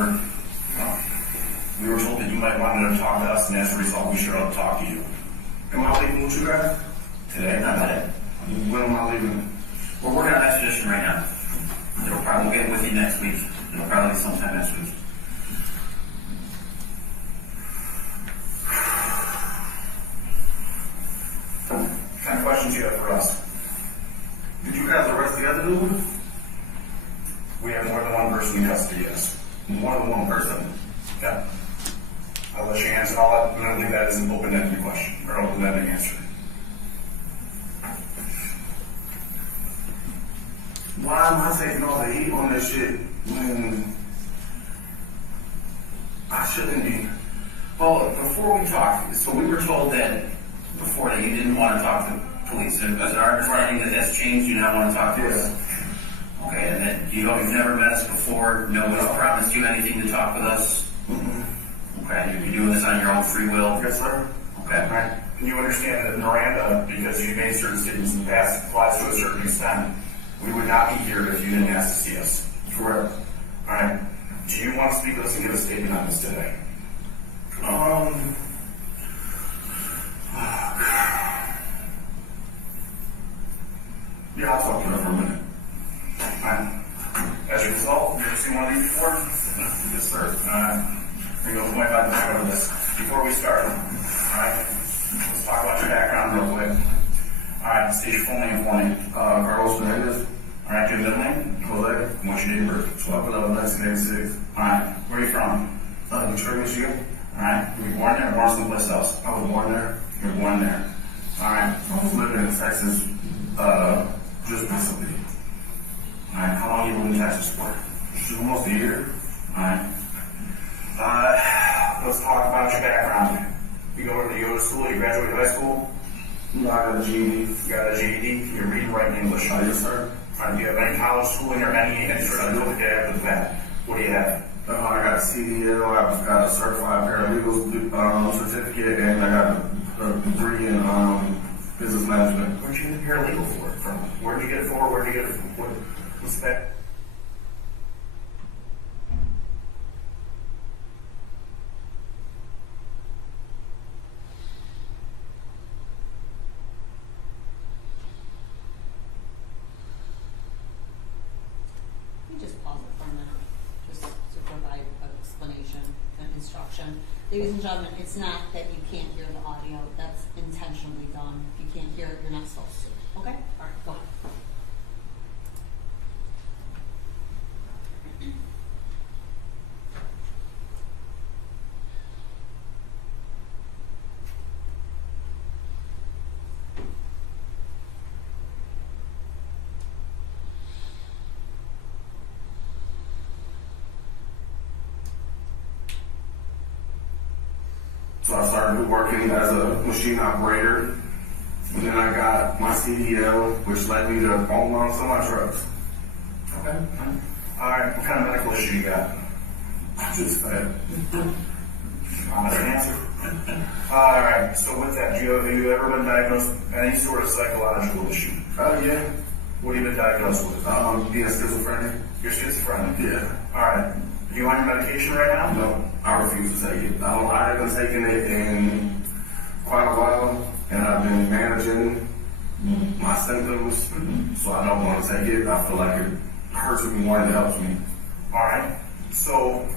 we were told that you might want to talk to us, and as a result, we should talk to you. Am I leaving with you guys? Today, not today. When am I leaving? We're working on expedition right now. It'll probably get with you next week. It'll probably be sometime next week. What kind of questions you have for us? Did you guys arrest the other dude? We have more than one person in custody, yes. More than one person. Yeah. I'll let you answer all that. I don't think that is an open-ended question or open-ended answer. Why am I taking all the heat on this shit when I shouldn't be? Well, before we talk, so we were told that before that you didn't want to talk to police. And as our understanding that that's changed, you now want to talk to us. Okay, and that you've never met us before. Nobody's promised you anything to talk with us. Okay, you're doing this on your own free will. Yes, sir. Okay. Right. And you understand that Miranda, because you made certain statements in the past, applies to a certain extent. We would not be here if you didn't ask to see us. Correct. All right. Do you want to speak with us and give a statement on this today? Yeah, I'll talk to her for a minute. Alright. As a result, you ever seen one of these before? Yes, sir. We're going to go by the back of this before we start. Alright. Let's talk about your background real quick. Alright, state your full name for me. Carlos Hernandez. Alright, your middle name? Jose. What's your date of birth? 12/11/1986. Alright, where are you from? Detroit, Michigan. Alright, were you born there or born someplace else? I was born there. You were born there. Alright, I was living in Texas just recently. alright, how long have you lived in Texas for? Almost a year. Alright. Let's talk about your background. You go to school, you graduated high school, I got a GED. you got a GED, you read and write English. Yes, sir. Do you have any college schooling or any certificate after that? What do you have? I got a CDL, I've got a certified paralegal certificate, and I got a degree in business management. Where'd you get the paralegal for it from? Where'd you get it for? Where'd you get it from? What's that? Just pause it for a minute, just to provide an explanation, an instruction. Ladies and gentlemen, it's not that you can't hear the audio, that's intentionally done. If you can't hear it, you're not supposed to, okay? All right, go ahead. So I started working as a machine operator, and then I got my CDL, which led me to own on some of my trucks. Okay. Alright, what kind of medical issue you got? I'm just fat. Honest answer. Alright, so with that, have you ever been diagnosed with any sort of psychological issue? Yeah. What have you been diagnosed with? Being schizophrenic. You're schizophrenic? Yeah. Alright. Are you on your medication right now? No, I refuse to take it. I haven't taken it in quite a while, and I've been managing my symptoms, so I don't want to take it. I feel like it hurts me more than it helps me. Alright. So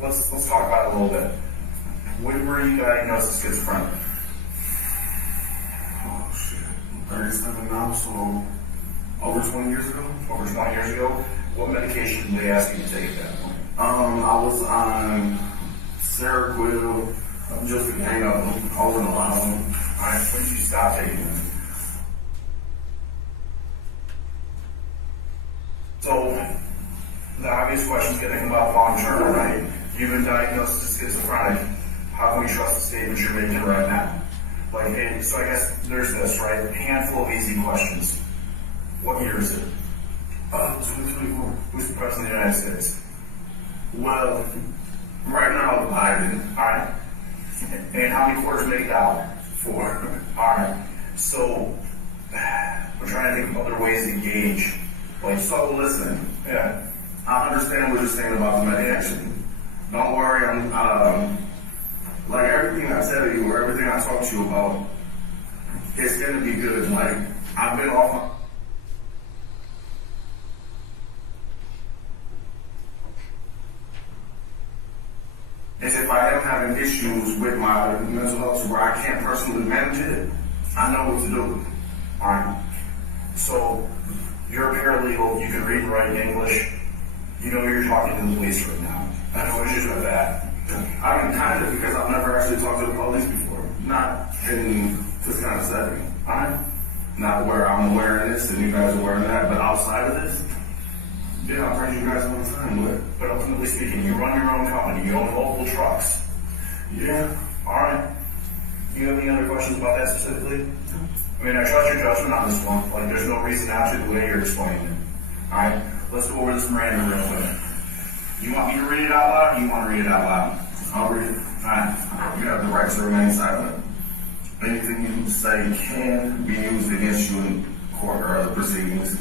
let's talk about it a little bit. When were you diagnosed as schizophrenic? Oh shit. I'm 37 now, so over 20 years ago. Over 20 years ago? What medication did they ask you to take at that point? I was on Seroquel, just a gang of them. I wasn't a lot of them. Alright, when did you stop taking them? So, the obvious question is getting about long term, right? You've been diagnosed as schizophrenic. How can we trust the statements you're making right now? Like, hey, so I guess there's this, right? A handful of easy questions. What year is it? 2024. Who's the president of the United States? Well, right now, Biden. Alright. And how many quarters make a dollar? 4. Alright. So, we're trying to think of other ways to gauge. Like, So listen, yeah. I understand what you're saying about the medication. don't worry, I'm, like everything I tell you or everything I talk to you about, it's gonna be good. Like, I've been off my... If I am having issues with my mental health where I can't personally manage it, I know what to do. Alright. So, you're a paralegal, you can read and write English. You know you're talking to the police right now. I have no issues with that. I mean, kind of, because I've never actually talked to the police before. Not in this kind of setting. Alright? Not where I'm wearing this and you guys are wearing that, but outside of this, yeah, I'll bring you guys all the time. But ultimately speaking, you run your own company, you own multiple trucks. Yeah. Alright. Do you have any other questions about that specifically? I mean, I trust your judgment on this one. Like, there's no reason not to the way you're explaining it. Alright? Let's go over this Miranda real quick. You want me to read it out loud, or you want to read it out loud? I'll read it. Alright. You have the right to remain silent. Anything you say can be used against you in court or other proceedings.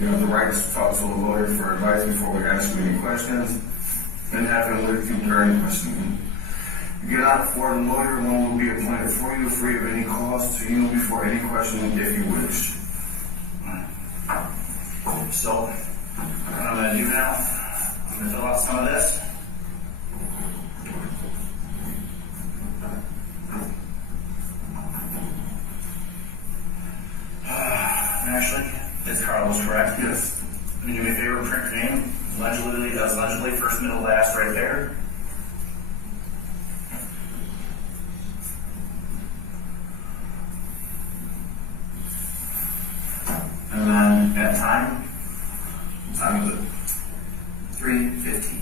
You have the right to talk to a lawyer for advice before we ask you any questions, and have him with you during questioning. You get out before the lawyer, one will be appointed for you, free of any cost to you before any questioning if you wish. So, what I'm going to do now, I'm going to fill out some of this. Ashley, it's Carlos, correct? Yes. Can you do me a favor, print your name, allegedly, first, middle, last, right there. And then at time is it? 3:15.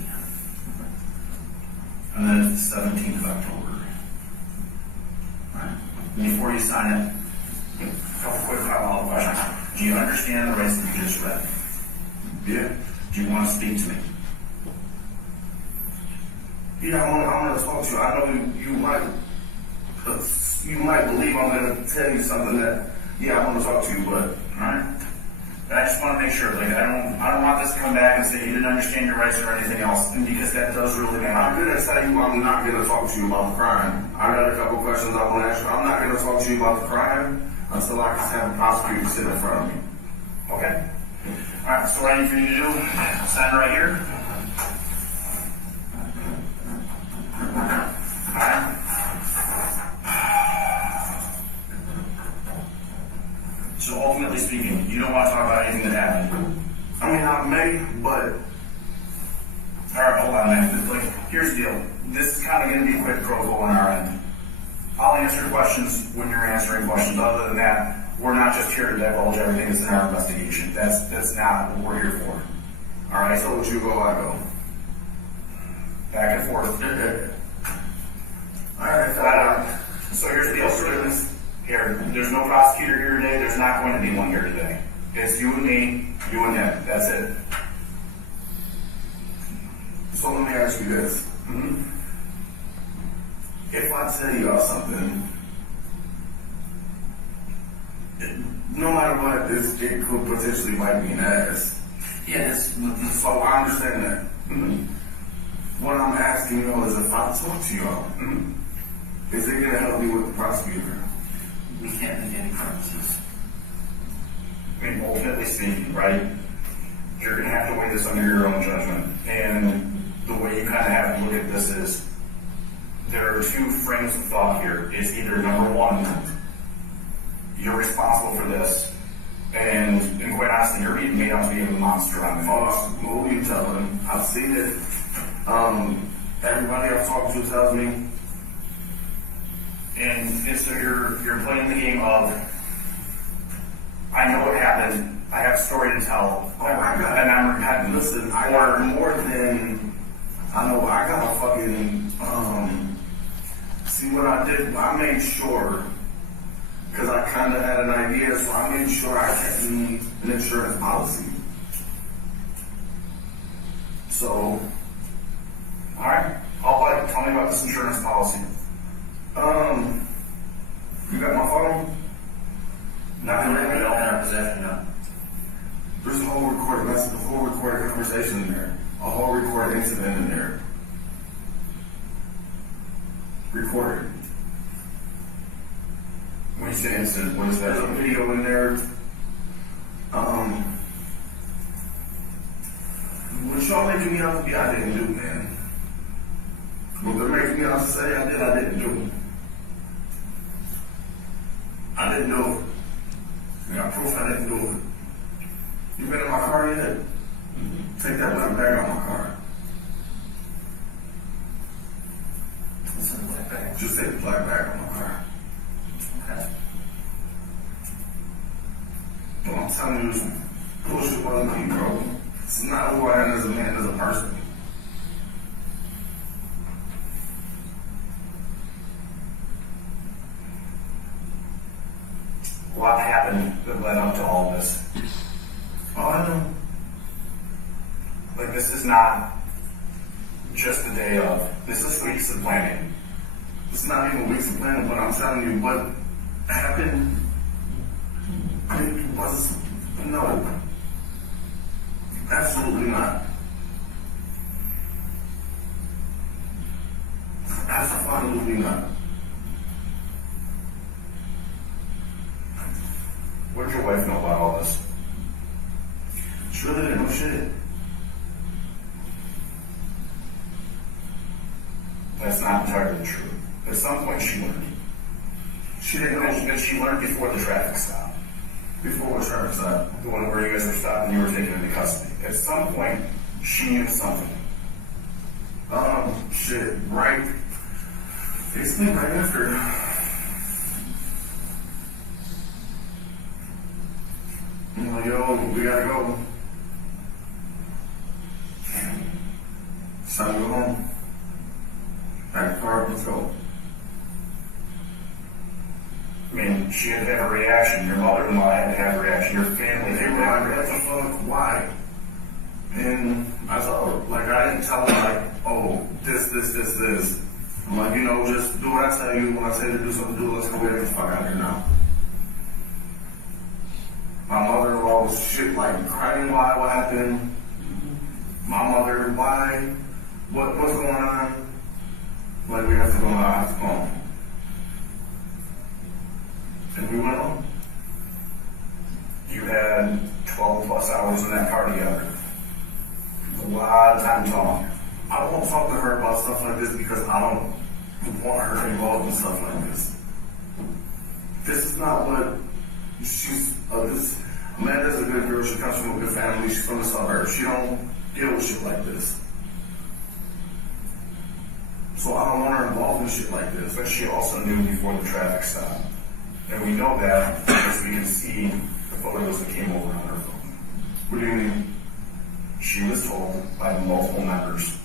And then it's the 17th of October. Right. Before you sign it, a couple quick follow-up questions. Do you understand the rights that you just read? Yeah. Do you want to speak to me? Yeah, I'm going to talk to you. I know you might believe I'm going to tell you something that, yeah, I want to talk to you, but... Alright? But I just want to make sure, like, I don't want this to come back and say you didn't understand your rights or anything else, and because that does really matter. I'm going to tell you I'm not going to talk to you about the crime. I got a couple questions I want to ask you. I'm not going to talk to you about the crime until I can have a prosecutor sit in front of me. Okay? Alright, so what I need for you to do, sign right here. Alright? So ultimately speaking, you don't want to talk about anything that happened. I mean, I may, but... Alright, hold on, man. Like, here's the deal. This is kind of going to be quid pro quo on our end. I'll answer questions when you're answering questions. Other than that, we're not just here to divulge everything that's in our investigation. That's not what we're here for. Alright? So would you go, I go. Back and forth. Alright, So here's the deal. Here, there's no prosecutor here today. There's not going to be one here today. It's you and me, you and him. That's it. So let me ask you this. Mm-hmm. If I tell y'all something, no matter what, it could potentially bite me in the ass. Yeah, So I understand that. mm-hmm. What I'm asking y'all is if I talk to y'all, is it going to help me with the prosecutor? We can't make any promises. I mean, ultimately speaking, right? You're going to have to weigh this under your own judgment. And the way you kind of have to look at this is, there are two frames of thought here. It's either number one, you're responsible for this, and quite honestly, you're being made out to be a monster on the Oh, who are you telling? I've seen it. Everybody I've talked to tells me. And so you're playing the game of, I know what happened, I have a story to tell, Oh my God. and I'm repentant. Listen, I got more than, I know, I got a fucking, see what I did? I made sure, because I kind of had an idea, so I made sure I kept me an insurance policy. So, Alright, tell me about this insurance policy. you got my phone? Nothing that we don't have in our possession, no. There's a whole recorded message, a whole recorded conversation in there, a whole recorded incident in there. recorded. When you say incident, what is that? There's a video in there. What y'all making me out to be, I didn't do, man. What they're making me out to say I didn't do. I didn't do it. I got proof I didn't do it. You been in my car yet? Take that black bag out of my car. What's in the black bag? Just take the black bag out of my car. Okay. But I'm telling you, some bullshit wasn't me, bro. It's not who I am as a man, as a person. What happened that led up to all this? Oh, I know. Like, this is not just the day of. This is weeks of planning. It's not even weeks of planning, but I'm telling you what happened. It was no, absolutely not. Absolutely not. What did your wife know about all this? She really didn't know shit. That's not entirely true. At some point she learned. She didn't know And she learned before the traffic stop. before the traffic stop. The one where you guys were stopped and you were taken into custody. At some point, she knew something. Shit, right? Basically, right after. I'm like, yo, we gotta go. It's time to go home. Back to the car, let's go. I mean, she had to have a reaction. Your mother-in-law had to have a reaction. Your family They had were to have a like, what the reaction. fuck, why? And I thought, like, I didn't tell them, like, oh, this. I'm like, you know, just do what I tell you. When I say to do something, do it. Let's go get the fuck out of here now. My mother-in-law was shit, like, crying, why, what happened? My mother, why? What's going on? Like, we have to go home. I have to go home. And we went home. You had 12 plus hours in that car together. A lot of time talking. I won't talk to her about stuff like this because I don't want her involved in stuff like this. This is not what she's. Amanda's a good girl. She comes from a good family. She's from the suburbs. She don't deal with shit like this. So I don't want her involved in shit like this. But she also knew before the traffic stop. And we know that because we can see the photos that came over on her phone. What do you mean? She was told by multiple members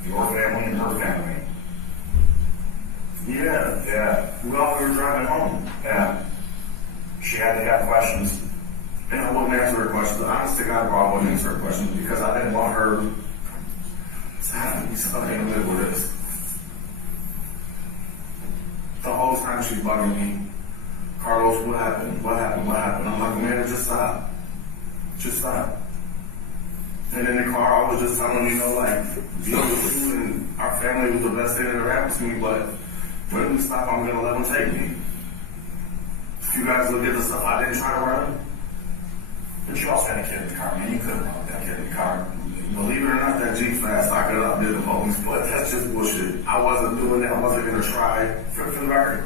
of your family and her family. Yeah. Well, we were driving home. Yeah. She had to have questions. And I wouldn't answer her questions. Honest to God, I wouldn't answer her questions because I didn't want her to have to be somebody in the middle of this. The whole time she's bugging me. Carlos, what happened? What happened? I'm like, man, just stop. Just stop. And in the car, I was just telling you know, like, deal with you and our family was the best thing that ever happened to me, but when we stop, I'm going to let them take me. If you guys look at the stuff I didn't try to run. But you also had a kid in the car, man. You couldn't run with that kid in the car. Believe it or not, that Jeep fast, I could have outdid the police, but that's just bullshit. I wasn't doing that. I wasn't going to try. For the record,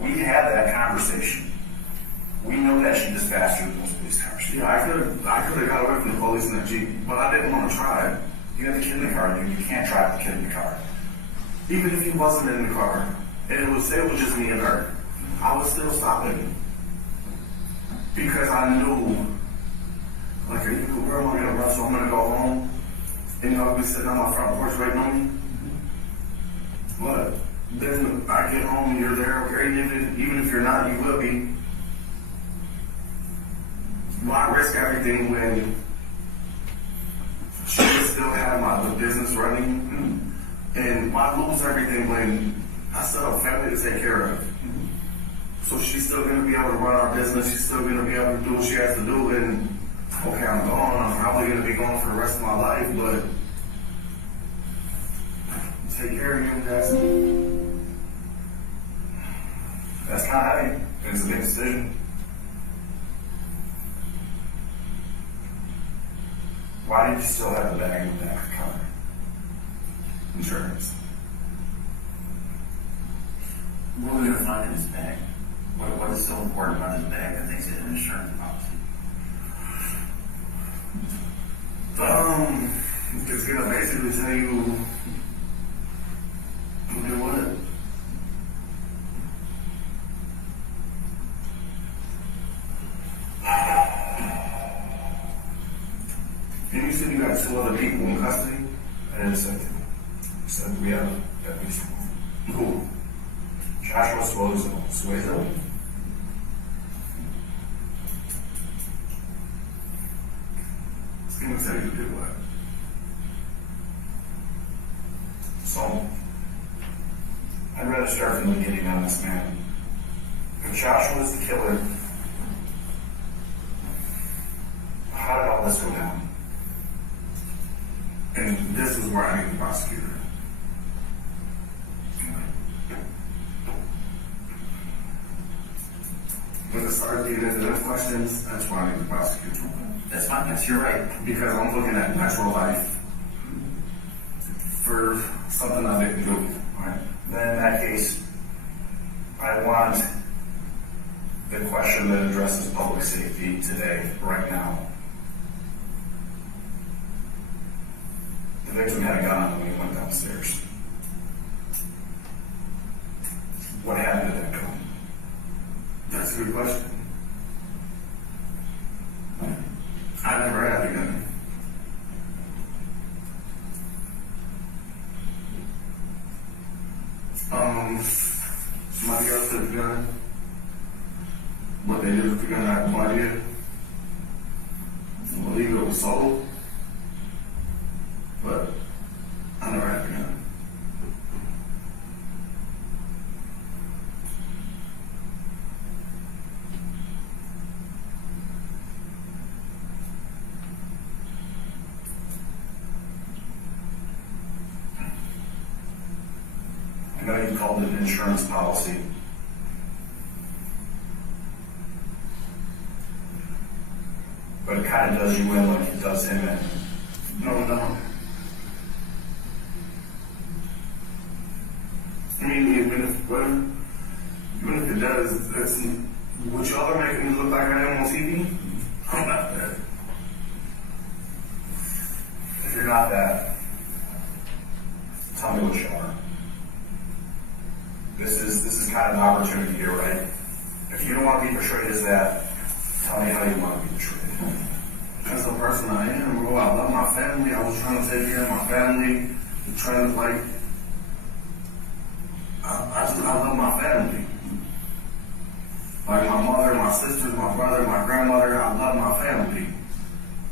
we had that conversation. We know that she just faster than those police cars. Yeah, I could have got away from the police in that Jeep, but I didn't want to try it. You have the kid in the car, you can't drive the kid in the car. Even if he wasn't in the car, and it was just me and her, I was still stopping. Because I knew, like, where am I going to run? So I'm going to go home, and you know, I'll be sitting on my front porch waiting on me. But then I get home and you're there, okay, even if you're not, you will be. Why risk everything when she still have the business running? And why lose everything when I still have a family to take care of? So she's still going to be able to run our business. She's still going to be able to do what she has to do. And okay, I'm gone. I'm probably going to be gone for the rest of my life, but take care of you guys. was a big decision. Why did you still have the bag in the back of the car? Insurance. What are we gonna find in his bag? What is so important about his bag that makes it an insurance policy? It's gonna basically tell you who did what. And you said you got 2 other people in custody? I didn't say that. I said we have at least one. Who? Joshua Zuazo. Zuazo? It's gonna tell you who did what. So, I'd rather start from the beginning on this man. If Joshua was the killer, how did all this go down? And this is where I need the prosecutor. When it started getting into those questions, that's why I need the prosecutor. That's fine, that's your right. Because I'm looking at natural life for something I didn't do. Alright, then in that case, I want the question that addresses public safety today, right now. The victim had a gun on him when he went downstairs. What happened to that gun? That's a good question. I never had a gun. Somebody else took the gun. What they did with the gun, I have no idea. I believe it was sold. But I never had a gun. I know you called it an insurance policy. But it kind of does you in like it does him in. No. I mean, even if it does, that's what y'all are making me look like I am on TV. I'm not that. If you're not that, tell me what you are. This is kind of an opportunity here, right? If you don't want to be portrayed as that, tell me how you want to be portrayed. As a person I am, bro, I love my family. I was trying to take care of my family, trying to I love my family. Like my mother, my sisters, my brother, my grandmother, I love my family.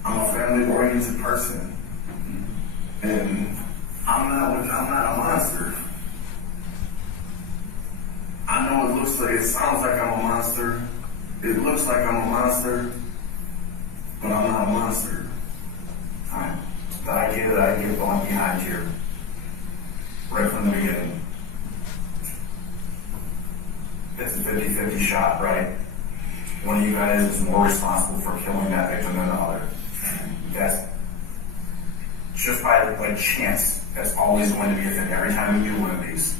I'm a family-oriented person. And I'm not a monster. I know it sounds like I'm a monster. It looks like I'm a monster, but I'm not a monster. Alright. The idea that I get going behind here, right from the beginning. It's a 50-50 shot, right? One of you guys is more responsible for killing that victim than the other. That's just by chance. That's always going to be a thing. Every time we do one of these,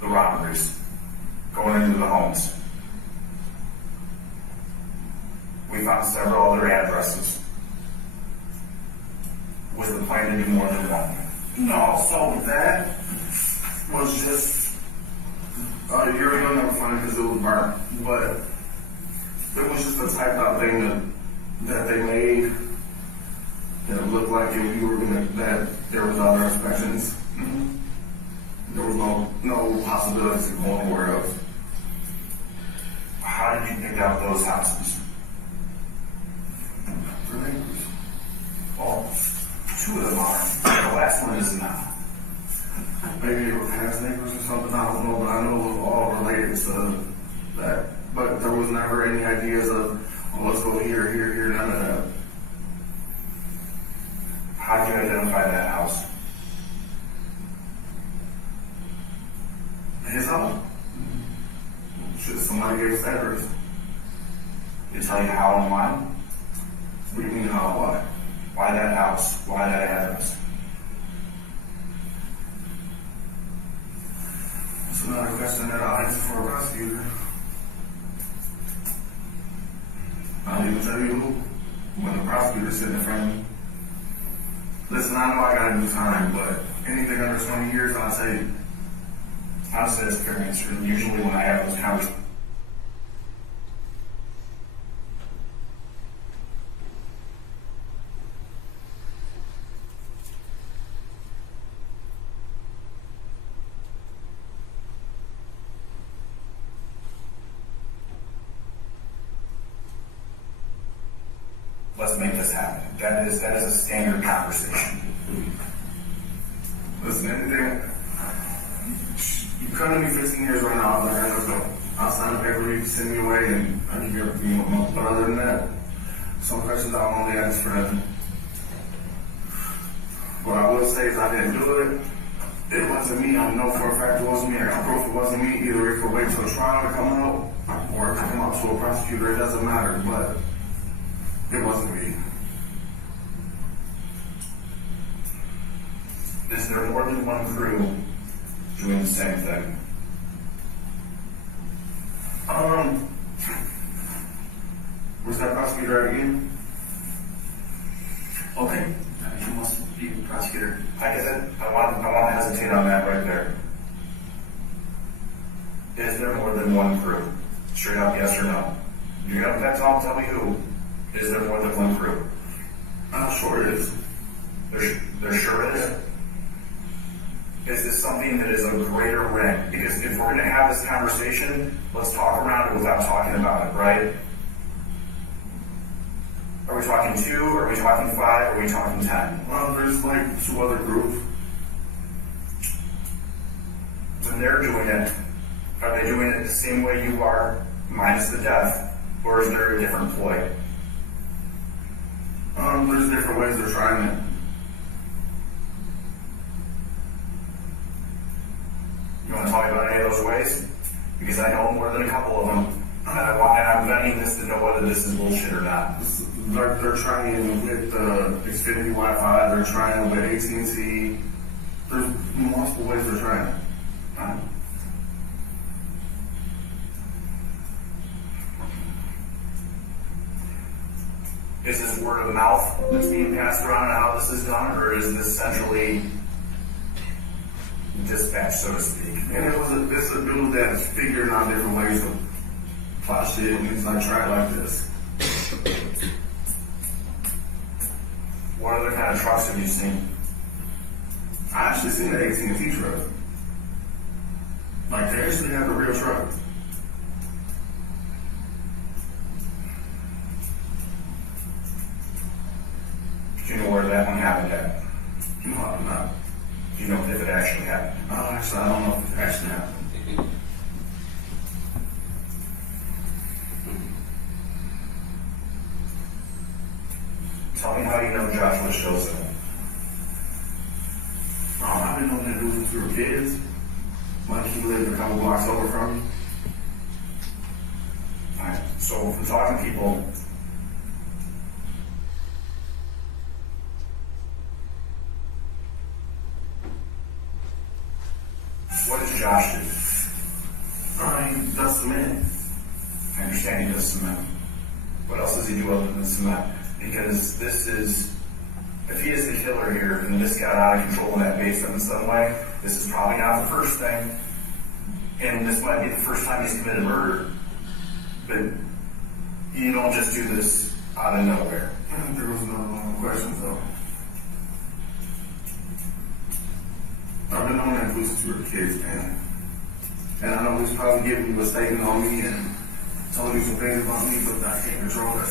the robberies, going into the homes, we found several other addresses. Was the plan to do more than one? No, so that was just a year ago, never funny because it was burnt, but it was just a typed out thing that they made that looked like that there was other inspections. Mm-hmm. There was no possibility to go anywhere else. How did you pick out those houses? For neighbors. Well, 2 of them are. The last one is not. Maybe they were past neighbors or something, I don't know, but I know it was all related to that. But there was never any ideas of, let's go here, none of that. How did you identify that house? His home. never gave us the address. They tell you how and why? What do you mean how, why? Why that house? Why that address? It's another question that I'll answer for a prosecutor. I'll even tell you who, when the prosecutor's sitting in front of me. Listen, I know I gotta do time, but anything under 20 years, I'll tell you. Honestly, that's a fair answer. Usually when I have those conversations, let's make this happen. That is a standard conversation. Listen, anything, you come to me 15 years right now, I'm like, let's go. I'll sign the paper, you can send me away, and I'll give you everything you want. But other than that, some questions I'll only ask for nothing. What I will say is I didn't do it. It wasn't me. I know for a fact it wasn't me. I got proof it wasn't me. Either it could wait till a trial to come out, or it could come out to a prosecutor. It doesn't matter, but it wasn't me. Is there more than one crew doing the same thing? Was that prosecutor again? Okay, he wants to be the prosecutor. I get it. I want to hesitate on that right there. Is there more than one crew? Straight up, yes or no? You're gonna have to tell me who. Is there more than one crew? I'm sure it is. There sure is. Is this something that is a greater ring? Because if we're going to have this conversation, let's talk around it without talking about it, right? Are we talking 2? Are we talking 5? Are we talking 10? Well, there's like 2 other groups. When they're doing it, are they doing it the same way you are, minus the death? Or is there a different ploy? There's different ways they're trying it. You want to tell me about any of those ways? Because I know more than a couple of them. And I'm vetting this to know whether this is bullshit or not. They're trying with Xfinity Wi-Fi. They're trying with AT&T. There's multiple ways they're trying. Is this word of mouth that's being passed around how this is done, or is this centrally dispatch, so to speak? And it's a dude that's figuring out different ways to plot shit, and he's like, try it like this. What other kind of trucks have you seen? I actually seen the AT&T truck. Like, they actually have a real truck. Do you know where that one happened at? No, I'm not. Do you know if it actually happened? Actually, I don't know if it actually happened. Tell me how you know Joshua Zuazo. I've been knowing that dude since we were kids. Like, he lived a couple blocks over from me. Alright, so from talking to people, what does Josh do? He does cement. I understand he does cement. What else does he do other than cement? Because this is, if he is the killer here and this got out of control in that basement in some way, this is probably not the first thing. And this might be the first time he's committed murder. But you don't just do this out of nowhere. There was no more questions, though. I've been knowing that dude since we were kids, man. And I know he's probably giving you a statement on me and telling you some things about me, but I can't control that.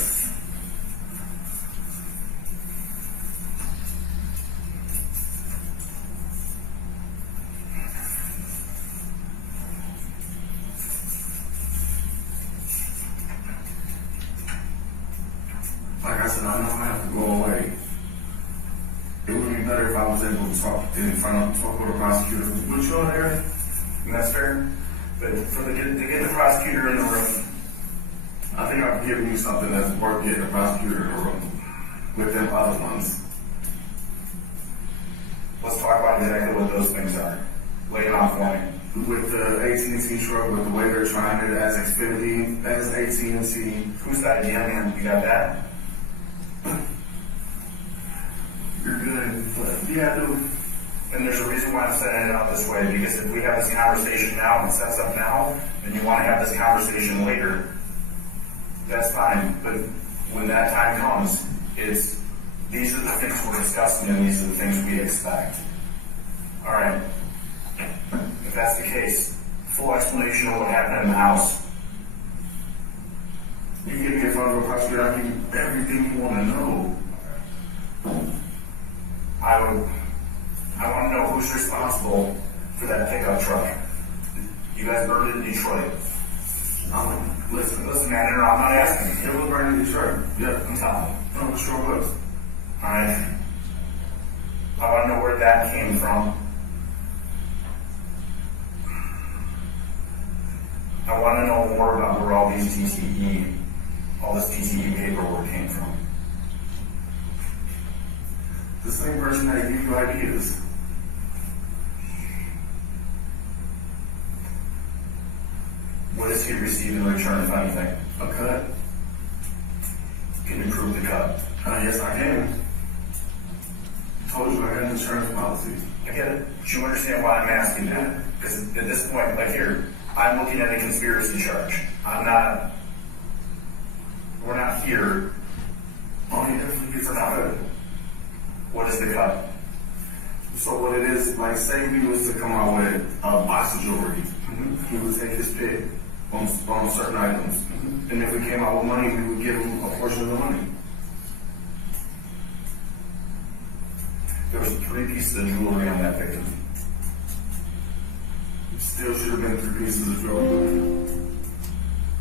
Like I said, I know I have to go away. It would be better if I was able to talk in front of, talk with a prosecutor. Would you on there? And that's fair. But to get the prosecutor in the room, I think I've given you something that's worth getting the prosecutor in the room with them other ones. let's talk about exactly what those things are. Lay it out for me. With the AT&T truck, with the way they're trying it as Xfinity, as AT&T. Who's the idea, man? You got that? You're good. But yeah, I do. And there's a reason why I'm setting it out this way, because if we have this conversation now and it sets up now, and you want to have this conversation later, that's fine. But when that time comes, these are the things we're discussing and these are the things we expect. All right. If that's the case, full explanation of what happened in the house. You get me in front of a prosecutor, I give you everything you want to know. I want to know who's responsible for that pickup truck. You guys burned it in Detroit. Listen, man, I'm not asking. It was burned in Detroit. Yeah. I'm telling you. No, it sure was. Alright. I want to know where that came from. I want to know more about where all this DTE paperwork came from. The same person that gave you ideas. What does he receive in return, if anything? A cut? Can you prove the cut? Yes, I can. I told you I got an insurance policy. I get it. But you understand why I'm asking that? Because at this point, like here, I'm looking at a conspiracy charge. We're not here. Oh, he definitely gets a cut. What is the cut? So what it is, like say we was to come out with a box of jewelry, he would take his pick on certain items. And if we came out with money, we would give him a portion of the money. There was 3 pieces of jewelry on that victim. Still should have been 3 pieces of jewelry.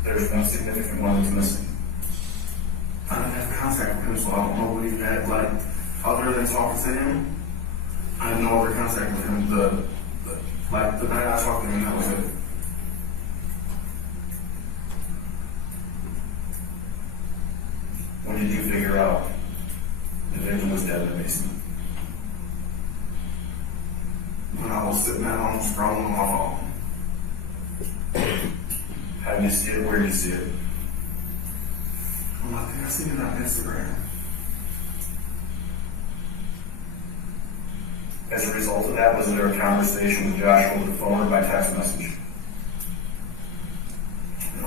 There's one significant one that's missing. I didn't have contact with him, so I don't know what he had, like, other than talking to him. I had no other contact with him. The night I talked to him, that was it. When did you figure out the victim was dead in the basement? When I was sitting at home scrolling on my phone. How did you see it? Where did you see it? Well, I think I seen it on Instagram. As a result of that, was there a conversation with Joshua over the phone or by text message? I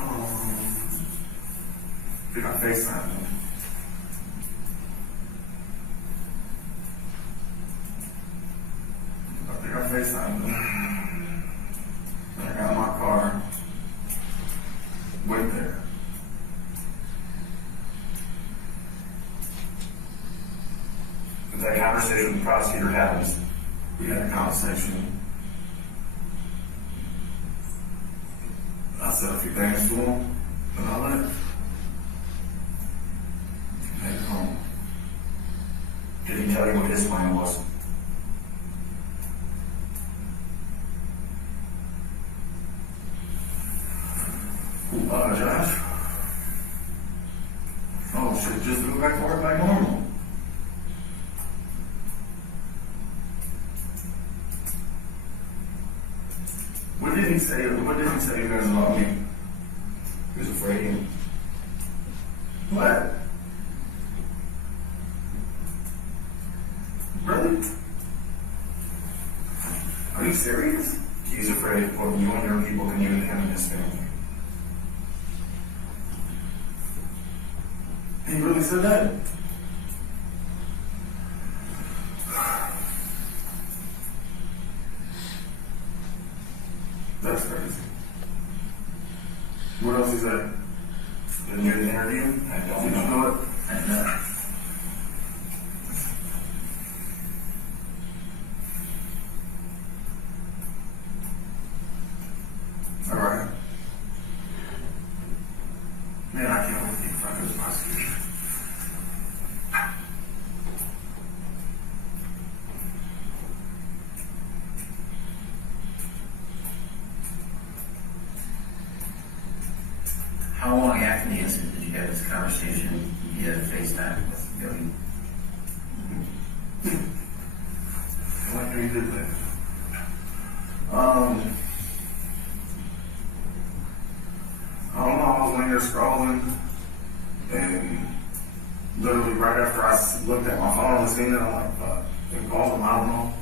think I FaceTimed him. I FaceTimed him. I got in my car. Went there. If that conversation with the prosecutor happens, We had a conversation. I said a few things to him, and I left. Headed home. did he tell you what his plan was? Josh. Oh, shit, just go back to work like normal. What did he say guys about me? He was afraid of you. What? Really? Are you serious? He's afraid of what you and your people can do to him and his family. He really said that? That's crazy. What else he said? Didn't you the interview? I don't You know. know what? I know. All right. Man, I can't wait to get in front of this prosecution. He had FaceTime with Billy. Like you did that. I don't know, I was when you're scrolling, and literally right after I looked at my phone and seen it, I'm like, fuck, it calls them, I don't know.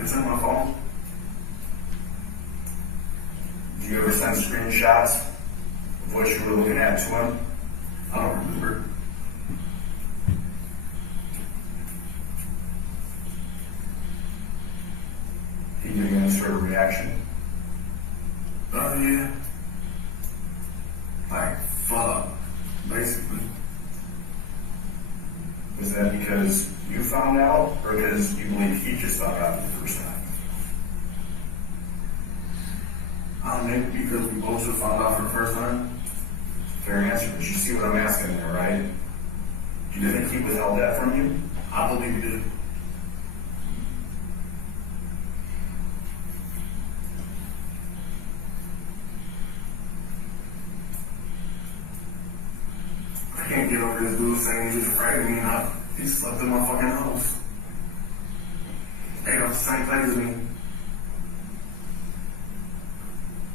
It's in my phone. Do you ever send screenshots of what you were looking at to him? I don't remember. Did you give any sort of reaction? Yeah. Like, fuck, basically. Was that because you found out, or because you believe he just found out for the first time? I don't think because we both just found out for the first time. Fair answer, but you see what I'm asking there, right? Do you think he withheld that from you? I believe he did. I can't get over this dude saying he's afraid of me and he slept in my fucking house. Ate off the same plate as me.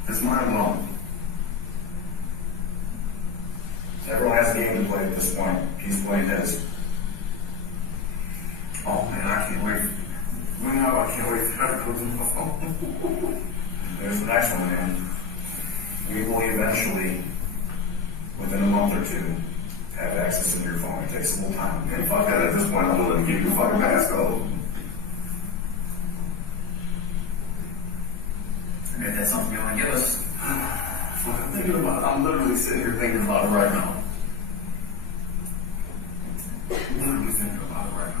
It's mind blowing. Everyone has a game to play at this point. He's playing his. Oh man, I can't wait. I can't wait for that to go to my phone. There's the next one, man. We will eventually, within a month or two, have access to your phone. It takes a little time. Man, fuck that. At this point, I'm willing to give you a fucking passcode. If that's something you want to give us. Fuck, I'm thinking about it. I'm literally sitting here thinking about it right now. Literally thinking about it right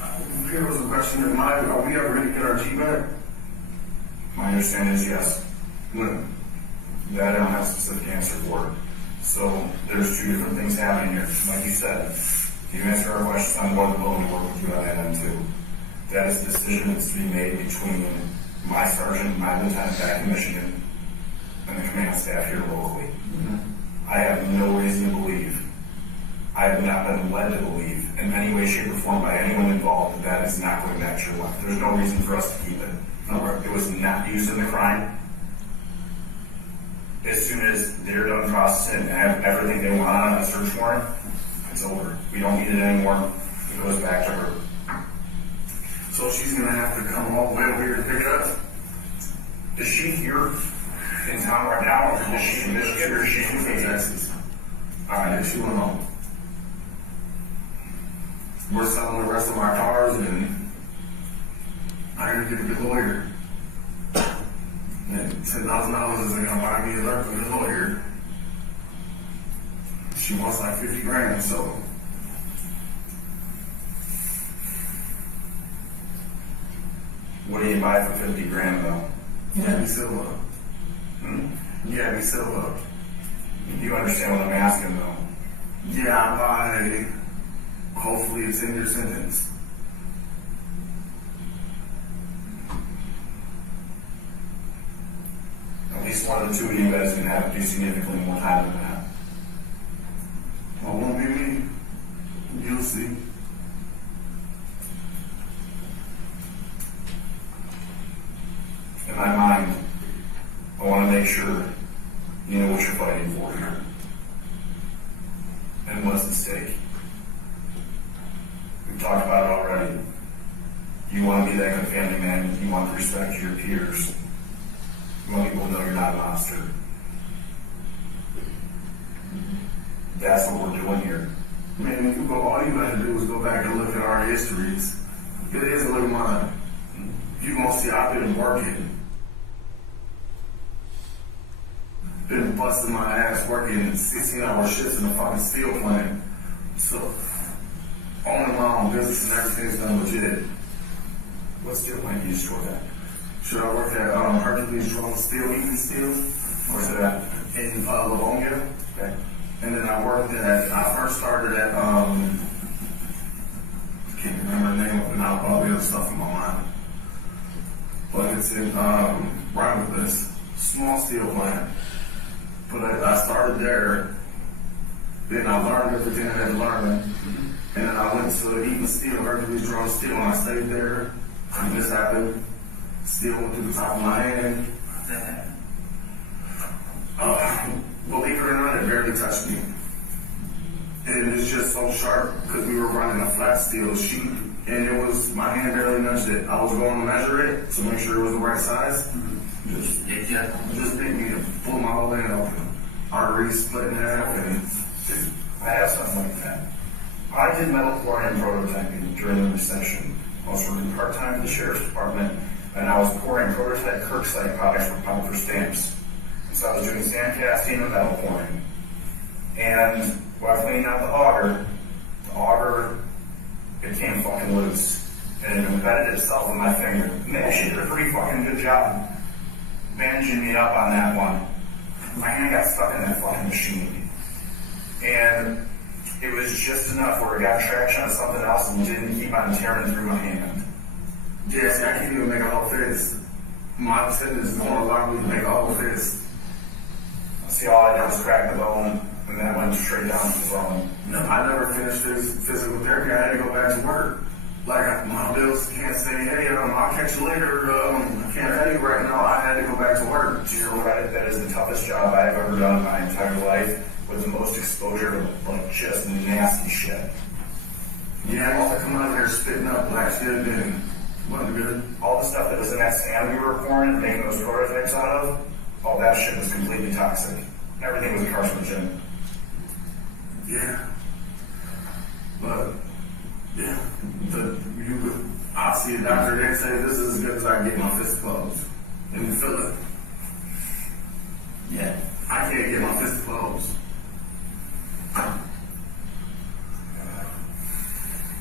now. Here was a question: are we ever going to get our G back? My understanding is yes. When? That I don't have a specific answer for. So there's two different things happening here. Like you said, you answer our questions on what the building work with you on that end too. That is a decision that's to be made between my sergeant, my lieutenant back in Michigan, and the command staff here locally. Mm-hmm. I have no reason to believe, I have not been led to believe in any way, shape, or form by anyone involved that that is not going to match your life. There's no reason for us to keep it. It was not used in the crime. As soon as they're done processing and have everything they want on a search warrant, it's over. We don't need it anymore. It goes back to her. So she's going to have to come all the way over here to pick it up? Is she here in town right now, or is she in Michigan, or is she in Texas? Alright, She went home. We're selling the rest of our cars, and I gotta get a good lawyer. And $10,000 isn't gonna buy me a good lawyer. She wants like 50 grand, so. What do you buy for 50 grand though? Yeah, be civil up. Yeah, be civil up. You understand what I'm asking though? Yeah, I buy, hopefully a 10-year sentence. At least one of the two of you guys can have to do significantly more time than that. Well, it won't be me. You'll see. In my mind, I want to make sure you know what you're fighting for here. And what's at stake. We've talked about it already. You want to be that good family man. You want to respect your peers. You want people to know you're not a monster. That's what we're doing here. Man, if you go, all you gotta do is go back and look at our histories. It is a little mine. You're gonna see I've been working. Been busting my ass working 16-hour shifts in a fucking steel plant. So, owning my own business and everything's done legit. What steel plant do you just work at? Should I work at Hercules Drone Steel, Eaton Steel? Where's it at? In Livonia. Okay. And then I first started at, I can't remember the name of it now, all the other stuff in my mind. But it's in, Romulus, small steel plant. But I started there, then I learned everything I had to learn, and then I went to even steel, Hercules drum steel, and I stayed there. And this happened. Steel went to the top of my hand. Believe it or not, it barely touched me. And it's just so sharp because we were running a flat steel sheet, and it was, my hand barely nudged it. I was going to measure it to make sure it was the right size. Just bit me to pull my whole hand open. Arteries split in half, and I have something like that. I did metal pouring and prototyping during the recession. I was working part-time at the sheriff's department, and I was pouring prototype Kirkside products for stamps. So I was doing sand casting and metal pouring. And while cleaning out the auger, it came fucking loose. And it embedded itself in my finger. Man, she did a pretty fucking good job bandaging me up on that one. My hand got stuck in that fucking machine. And it was just enough where it got traction on something else and didn't keep on tearing through my hand. yes, I can't even make a whole fist. My tendons don't allow me to make a whole fist. See, all I did was crack the bone, and that went straight down to the bone. No, I never finished physical therapy. I had to go back to work. Like, my bills can't say, hey, I'll catch you later. I can't help you right now. I had to go back to work. To your credit, that is the toughest job I've ever done in my entire life, with the most exposure to, like, just nasty shit. Yeah, I used to come out there spitting up black shit and wasn't good. All the stuff that was in that sand we were pouring and making those prototypes out of, all that shit was completely toxic. Everything was a carcinogen. Yeah. But, yeah, I'll see a doctor, they say this is as good as I can get my fist closed. And you feel it. Yeah, I can't get my fist closed.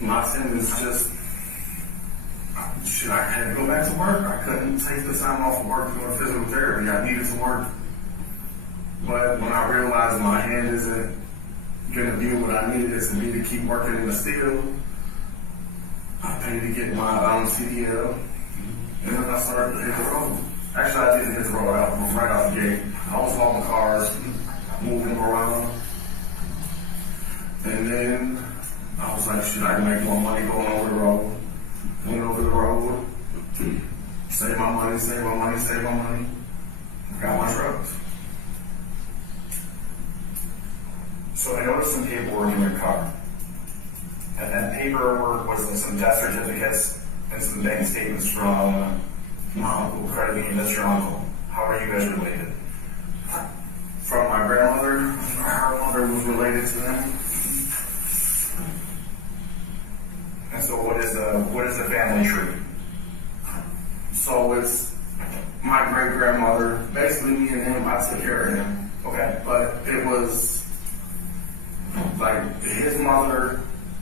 My tendons just, shit, I had to go back to work. I couldn't take the time off of work to go to physical therapy. I needed to work. But when I realized my hand isn't going to be what I needed to be to keep working in the steel, I paid to get my CDL, and then I started to hit the road. Actually, I didn't hit the road right out the gate. I was hauling cars, moving them around, and then I was like, shit, I can make more money going over the road. Went over the road, save my money, got my trucks. So I noticed some paperwork in your car. And that paperwork was some death certificates and some bank statements from my uncle, credit union, that's your uncle. How are you guys related? From my grandmother, her mother was related to them. And so what is the family tree? So it's my great grandmother, basically me and him, I took care of him. Okay. But it was like his mother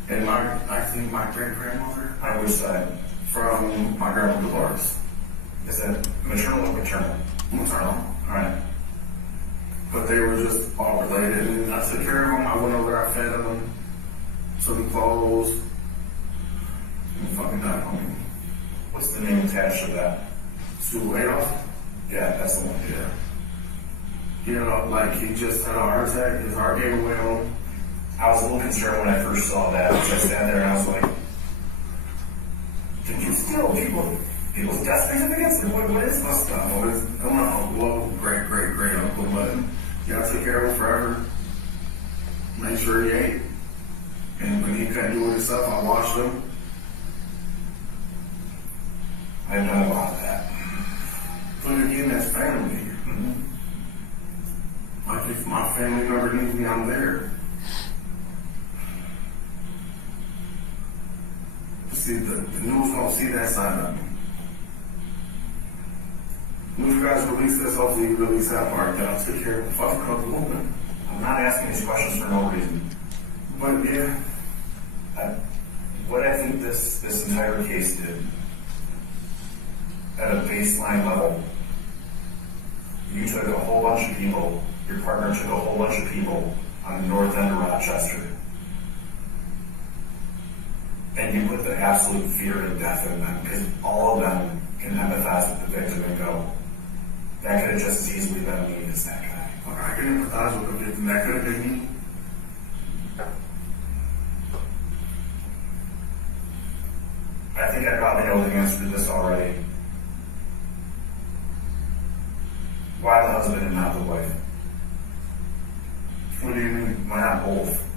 and I think my great grandmother. On which side? From my grandma Dolores. Is that maternal or paternal? Maternal. Alright. But they were just all related, and I took care of them. I went over there, I fed them, took them clothes, and fucking died on me. What's the name attached to that? Stu Adolf? Yeah, that's the one. Yeah. You know, like he just had a heart attack, his heart gave away on him. I was a little concerned when I first saw that. I sat there and I was like, did you steal people's death certificates? What is this stuff? I'm not uncle, well, great uncle, but yeah, I took care of him forever. Made sure he ate. And when he couldn't do it himself, I washed him. I've done a lot of that. But again, that's family. Mm-hmm. Like if my family member needs me, I'm there. See, the news don't see that side of me. When you guys release this, hopefully you release that part that I took care of the fucking other woman. I'm not asking these questions for no reason. But yeah. What I think this entire case did, at a baseline level, you took a whole bunch of people, your partner took a whole bunch of people on the north end of Rochester, and you put the absolute fear and death in them, because all of them can empathize with the victim and go, that could have just as easily been me as that guy. I can empathize with the victim. That could have been me. I think I probably know the answer to this already. Why the husband and not the wife? What do you mean? Why not both?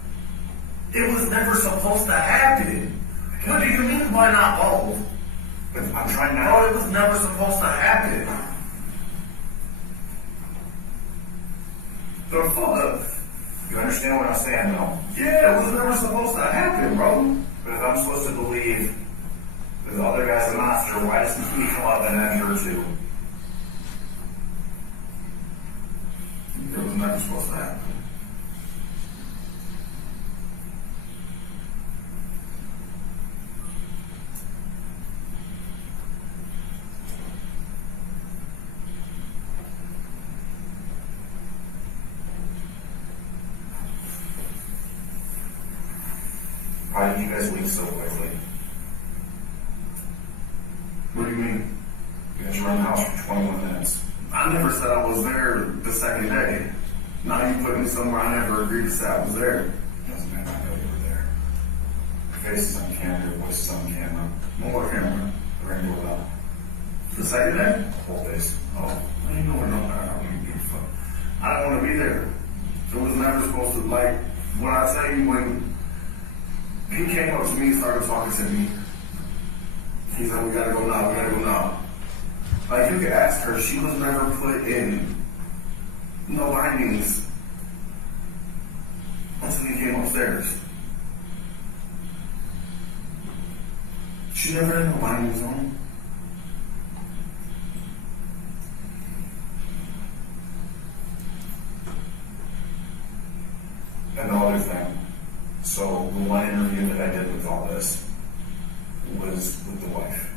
It was never supposed to happen. What do you mean by not both? But I'm trying No, not. it was never supposed to happen. The fuck? You understand what I'm saying, though? Yeah, it was never supposed to happen, bro. But if I'm supposed to believe that the other guy's a monster, why doesn't he come up and enter too? It was never supposed to happen. Why did you guys leave so quickly? What do you mean? You guys were in the house for 21 minutes. I never said I was there the second day. Now you put me somewhere I never agreed to say I was there. Doesn't matter, I know you were there. Your face is on camera, your voice is on camera. More camera. The ring doorbell. The second day? Whole face. Oh, I ain't going nowhere. I don't even give a fuck. I don't want to be there. It was never supposed to, like, when I tell you when he came up to me and started talking to me, he's like, we gotta go now, we gotta go now. Like, you could ask her, she was never put in no bindings until he came upstairs. She never had no bindings on. Another thing. So the one interview that I did with all this was with the wife.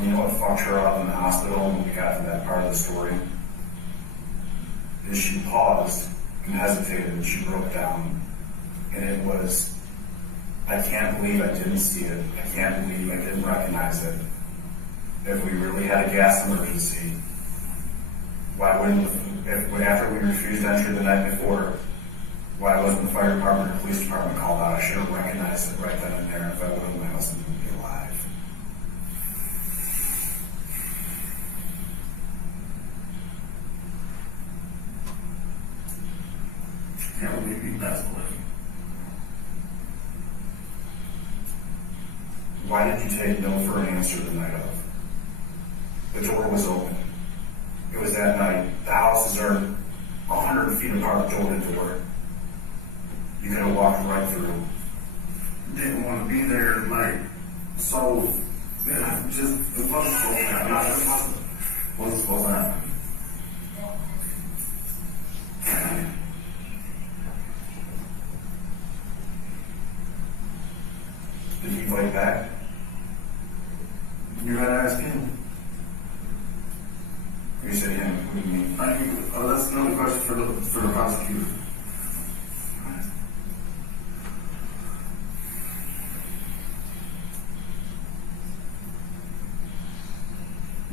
You know what fucked her up in the hospital when we got to that part of the story? Is she paused and hesitated and she broke down. And it was, I can't believe I didn't see it. I can't believe I didn't recognize it. If we really had a gas emergency, why wouldn't, after we refused entry the night before, why wasn't the fire department or police department called out? I should have recognized it right then and there. If I would have, my husband would be alive. Can't believe you passed away. Why did you take no for an answer the night of? The door was open. It was that night. The houses are 100 feet apart, door to door. You could have walked right through. Didn't want to be there, like, so, yeah, just, it wasn't supposed to happen. It wasn't supposed to happen. Did he fight back? You gotta ask him. You said him. What do you mean? That's another question for the prosecutor.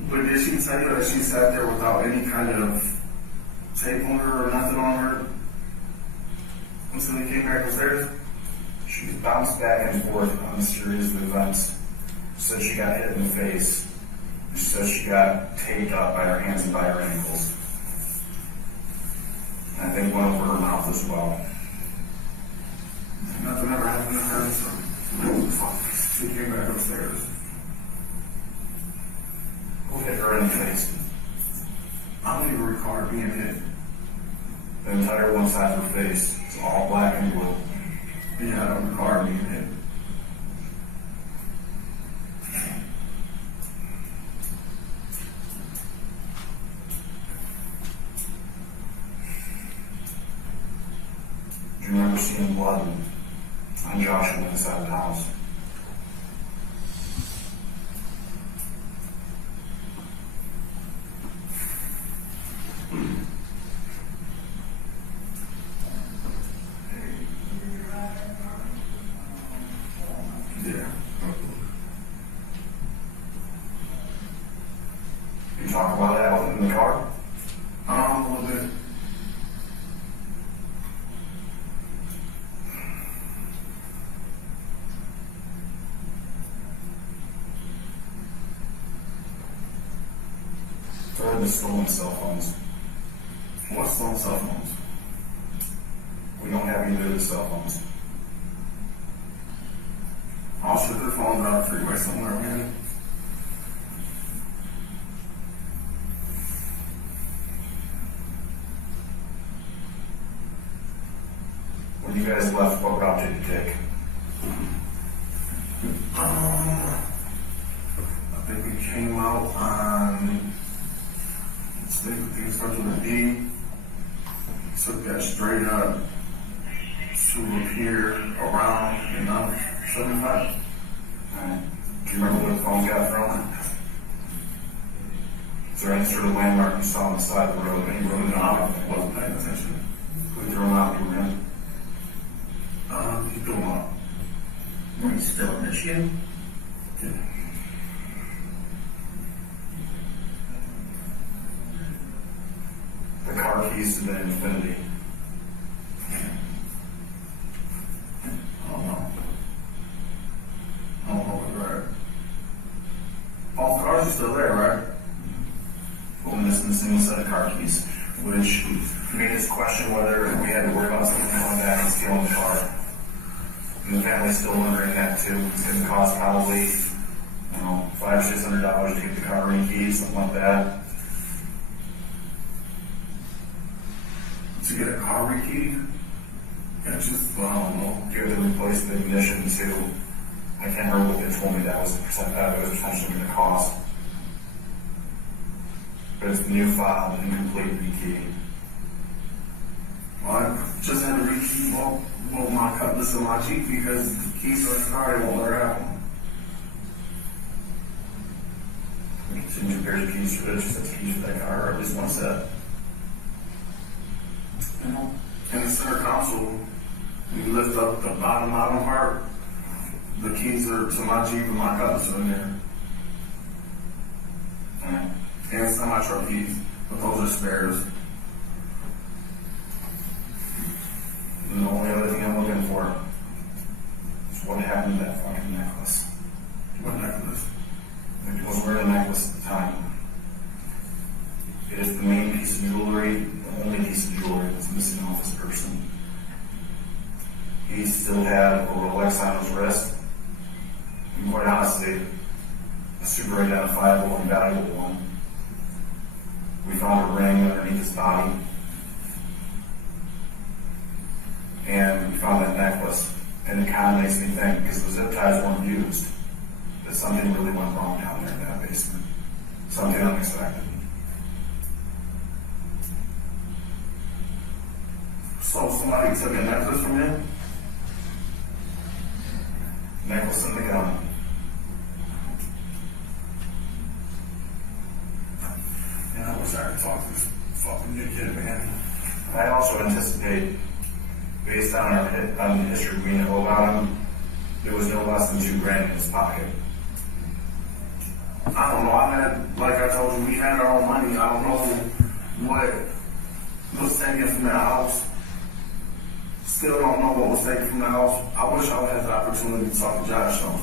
But did she tell you that she sat there without any kind of tape on her or nothing on her until he came back upstairs? She bounced back and forth on a series of events. Said she got hit in the face. She said she got taped up by her hands and by her ankles. And I think one over her mouth as well. Nothing ever happened to her, so she came back upstairs. Who hit her in the face? I don't even recall being hit. The entire one side of her face is all black and blue. Yeah, I don't recall being hit. Do you remember seeing blood on Joshua inside the house? Yeah. You talk about that in the car? A little bit. with stolen cell phones? What's on cell phones? We don't have any new cell phones. I'll ship their phones out of the freeway somewhere, man. When you guys left, what route did you take? I think we came out on, let's think, I think it starts with a D. Took that straight up to up here around, 75. Alright. Do you remember where the phone got from? Is there any sort of landmark you saw on the side of the road? Any road No, I wasn't paying attention. Who threw them out? You were in? He threw them out. Were you still in Michigan? Yeah. The car keys to the Infinity. I don't know. I don't know what right. All the cars are still there, right? Well, missing a single set of car keys, which made us question whether we had to worry about something going back and stealing the car. And the family's still wondering that too. It's going to cost probably, $500 or $600 to get the car and keys, something like that. To get a car rekeyed? Yeah, just, well, I don't know. You have to replace the ignition too. I can't remember what they told me that was potentially going to cost. But it's new file, incomplete rekey. Well, I just had to rekey both my Cutlass and my Jeep because the keys are in the car, they won't let her have them. So new pairs of keys for it, just the keys for that car, or at least one set. In the center console, you lift up the bottom part, the keys are to my Jeep and my Cutlass are in there. And semi-truck keys, but those are spares. And the only other thing I'm looking for is what happened to that fucking necklace. What necklace? I was wearing a necklace at the time. It is the main piece of jewelry, the only piece of jewelry that's missing off this person. He still had a Rolex on his wrist. And quite honestly, a super identifiable and valuable one. We found a ring underneath his body. And we found that necklace. And it kind of makes me think, because the zip ties weren't used, that something really went wrong down there in that basement. Something unexpected. So somebody took a necklace from him? Necklace and the gun. And I wish I could talk to this fucking new kid, man. I also anticipate, based on the history we know about him, there was no less than $2,000 in his pocket. I don't know, like I told you, we had our own money. I don't know what was taken from the house. Still don't know what was taken from the house. I wish I would have the opportunity to talk to Josh though.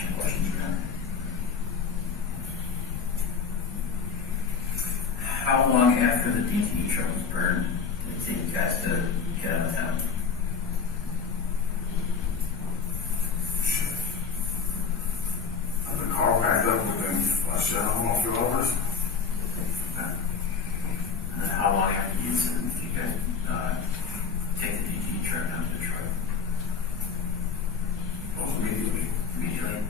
Any questions, man? How long after the DTE truck was burned did it take you guys to get out of town? The car packed up within, I don't know, a few hours. And then how long after the incident did you guys take the DTE truck down to Detroit? Almost immediately. Immediately?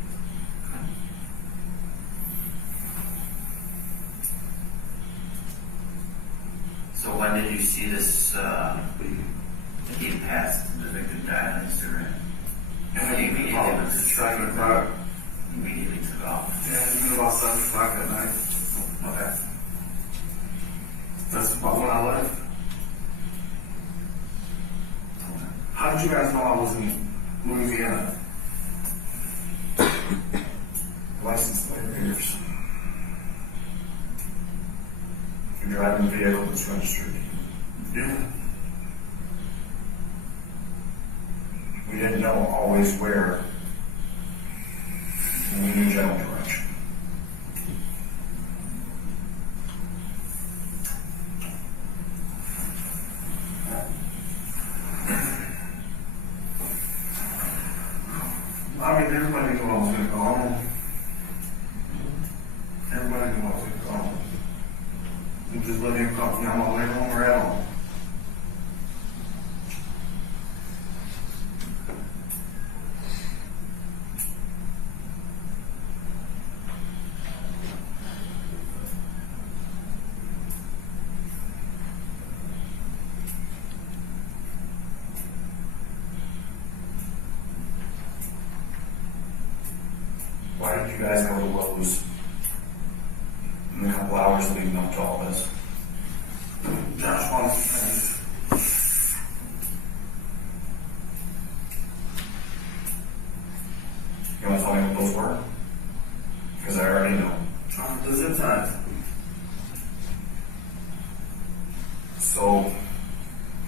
So when did you see this, that he had passed, the victim died on Instagram? Immediately went to Detroit. 7 o'clock. Immediately took off. Yeah, it's been about 7 o'clock at night. Okay. That's about when I left. How did you guys know I was in Louisiana? License plate readers. You're driving a vehicle that's registered. Yeah. we didn't know always where we knew general direction. I mean, everybody knew I was gonna go home. Everybody knew I was gonna go home. I'm just letting him come on my way home or at home. Why did you guys go to Lowe's in a couple hours leading up to all this? Josh wants things. You want to tell me what those were? Because I already know. The zip ties. So,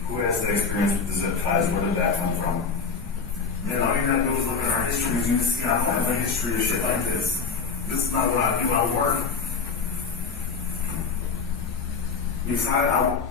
who has the experience with the zip ties? Where did that come from? Man, all you gotta do is look at our history. You can see I don't have a history of shit like this. This is not what I do. I work. Besides,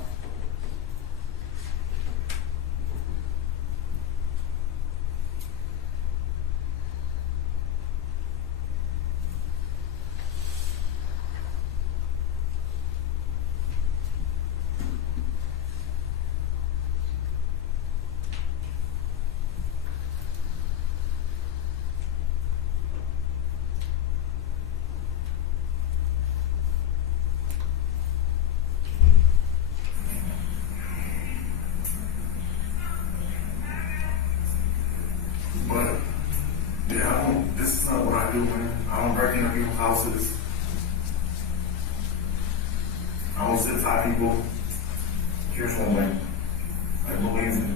but yeah, this is not what I do, man. I don't break into people's houses. I don't zip tie people. Here's one thing. I believe,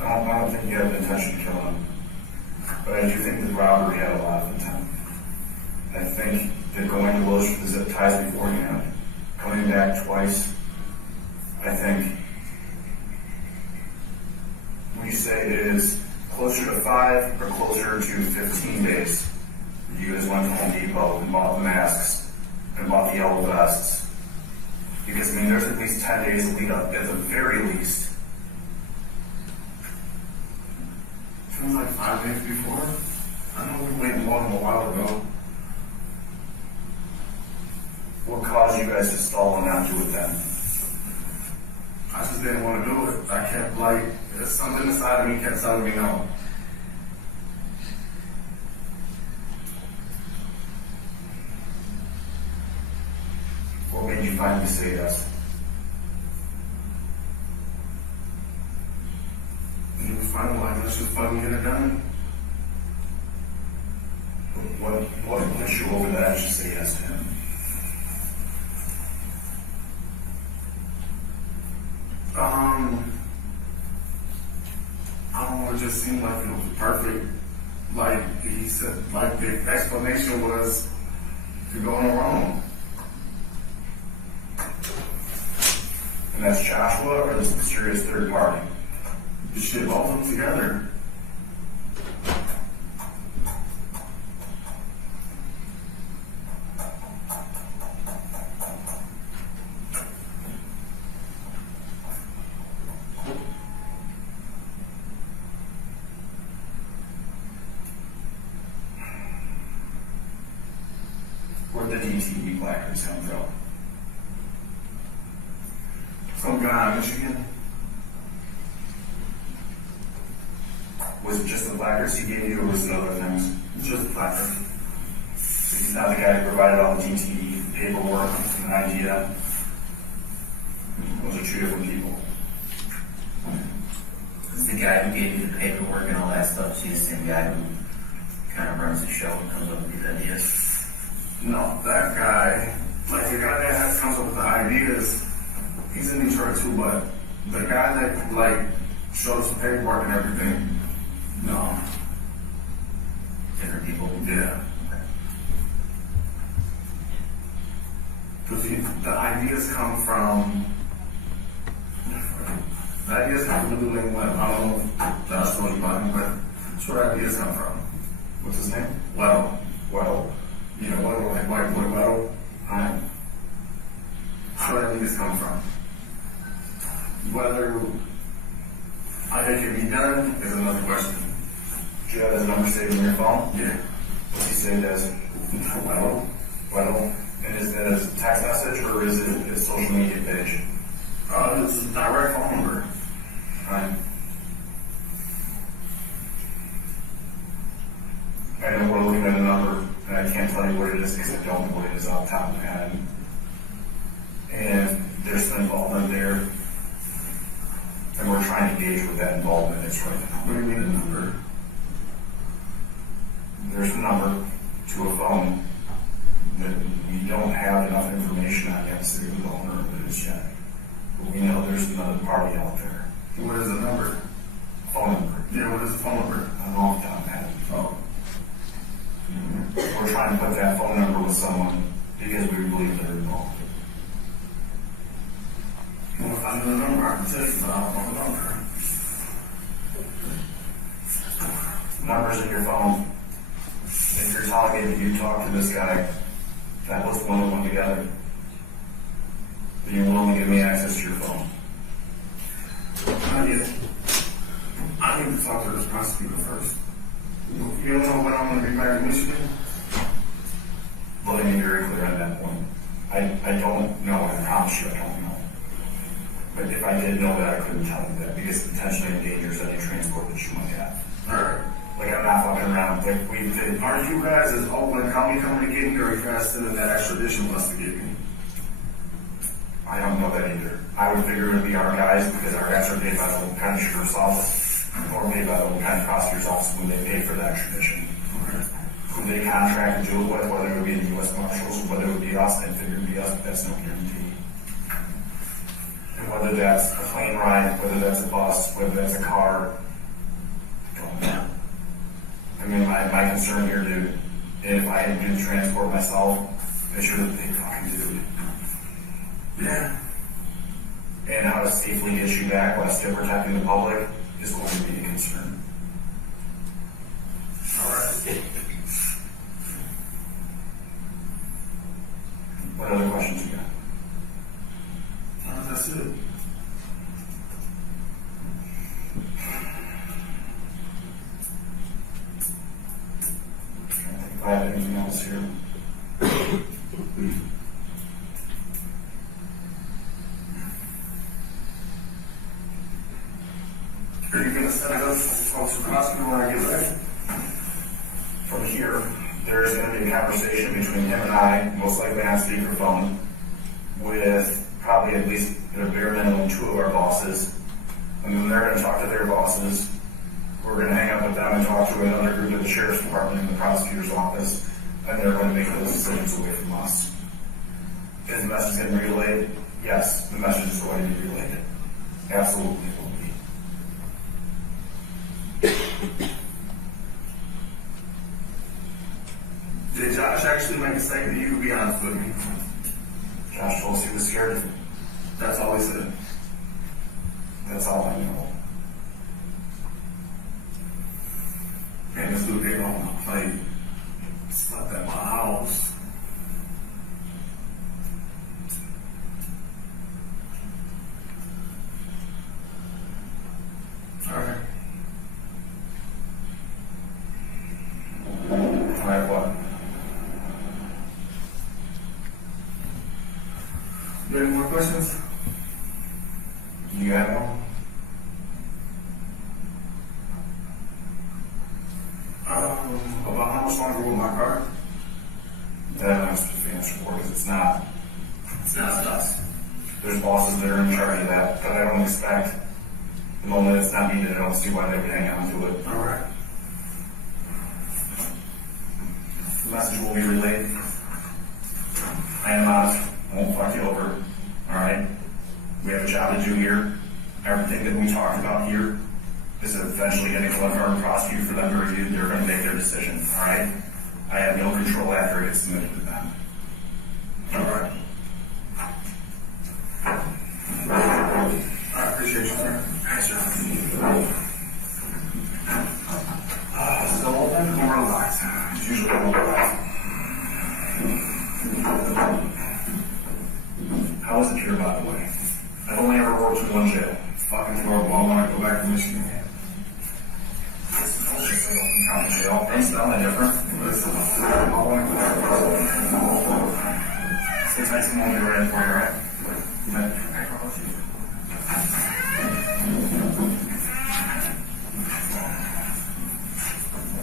I don't think you had the intention to kill him. But I do think the robbery had a lot of intent. I think that going to Lowe's for the zip ties beforehand, coming back twice, I think when you say it is closer to 5 or closer to 15 days, you guys went to Home Depot and bought the masks and bought the yellow vests. Because, I mean, there's at least 10 days lead up, at the very least. Feels like 5 days before. I know we went and bought them a while ago. What caused you guys to stall and not do it then? I just didn't want to do it. I kept like, there's something inside of me kept telling me no. What made you finally say yes? And it was finally like, let's just fucking get it done. What pushed you over the edge to say yes to him? I don't know, it just seemed like it was perfect. Like he said, like the explanation was to go no wrong. And that's Joshua or this mysterious third party? You shit both of them together. Where'd the DTE placards come from? Some guy in Michigan. Was it just the placards he gave you or was it other things? Just placard. He's not the guy who provided all the DTE paperwork and an idea. Those are two different people. Is the guy who gave you the paperwork and all that stuff, is he the same guy who kind of runs the show and comes up with these ideas? No, that guy, like the guy that comes up with the ideas, he's in Detroit too, but the guy that like showed us the paperwork and everything, no. Different people? Yeah. Because the ideas come from That is not doing what I don't know if Josh told you about him, but that's where ideas come from. What's his name? Well, Well, you know, Weddle, like white boy Weddle. I That's where ideas come from. Whether I think it can be done is another question. do you have his number saved in your phone? Yeah. What's he saved as? Well, Well, and is that a text message or is it his social media page? it's a direct phone number. Right. I know we're looking at a number, and I can't tell you what it is because I don't know what it is off the top of my head. And there's some involvement there, and we're trying to gauge what that involvement is right now. What do you mean a number? There's a number to a phone that we don't have enough information on yet to say who the owner of it is yet. But we know there's another party out there. What is the number? Phone number. Yeah, what is the phone number? I don't know off the top of my head. Oh. We're trying to put that phone number with someone because we believe they're involved. Well, if I know the number, I can tell you, but I don't know the number. Numbers in your phone. If you're telling me that you talked to this guy, that was one and one together, then you're willing to give me access to your phone. I need to talk to this prosecutor first. You don't know when I'm going to be back in Michigan? Let me be very clear on that point. I don't know, and I promise you I don't know. But if I did know that, I couldn't tell you that because it potentially endangers any transport that you might have. Alright. Like, I'm not fucking around. Like, we did. Are you guys as Oakland County coming to get me, or are you guys sending that extradition bus to get me? I don't know that either. I would figure it would be our guys because our guys are paid by the Oakland County Sheriff's Office or paid by the Oakland County Prosecutor's Office when they pay for the extradition. Okay. Who they contract to do it with, whether it would be the U.S. Marshals or whether it would be us, I figure it would be us, but that's no guarantee. And whether that's a plane ride, whether that's a bus, whether that's a car, I don't know. I mean, my concern here, dude, if I had to do the transport myself, I should have paid fucking dude. Yeah. And how to safely get you back while still protecting the public is going to be a concern. Alright. What other questions you got? That's it. If I have anything else here. Are you going to set it up for the prosecutor when I get ready? From here, there's going to be a conversation between him and I, most likely on speakerphone, with probably at least at a bare minimum 2 of our bosses. And then they're going to talk to their bosses. We're going to hang up with them and talk to another group at the Sheriff's Department and the Prosecutor's Office, and they're going to make those decisions away from us. Is the message going to be relayed? Yes, the message is going to be relayed. Absolutely it will be. Did Josh actually make a statement to you, to be honest with me? Josh told us he was scared of me. That's all he said. That's all I know. Man, this dude came on my plate. Slept at my house. Alright. Alright, what? You got any more questions? You have one? About how much longer will my car? That I'm not supposed to answer for because it's not. It's not us. There's bosses that are in charge of that, but I don't expect the moment it's not needed, I don't see why they would hang on to it. Alright. The message will be relayed. I am honest. I won't fuck you over. Alright? We have a job to do here. Everything that we talked about here is eventually going to go in front of the prosecutor for them to review. They're going to make their decision. Alright? I have no control after it gets submitted to them. Alright. I appreciate you, sir. Listen. 619 will be ready for you, right?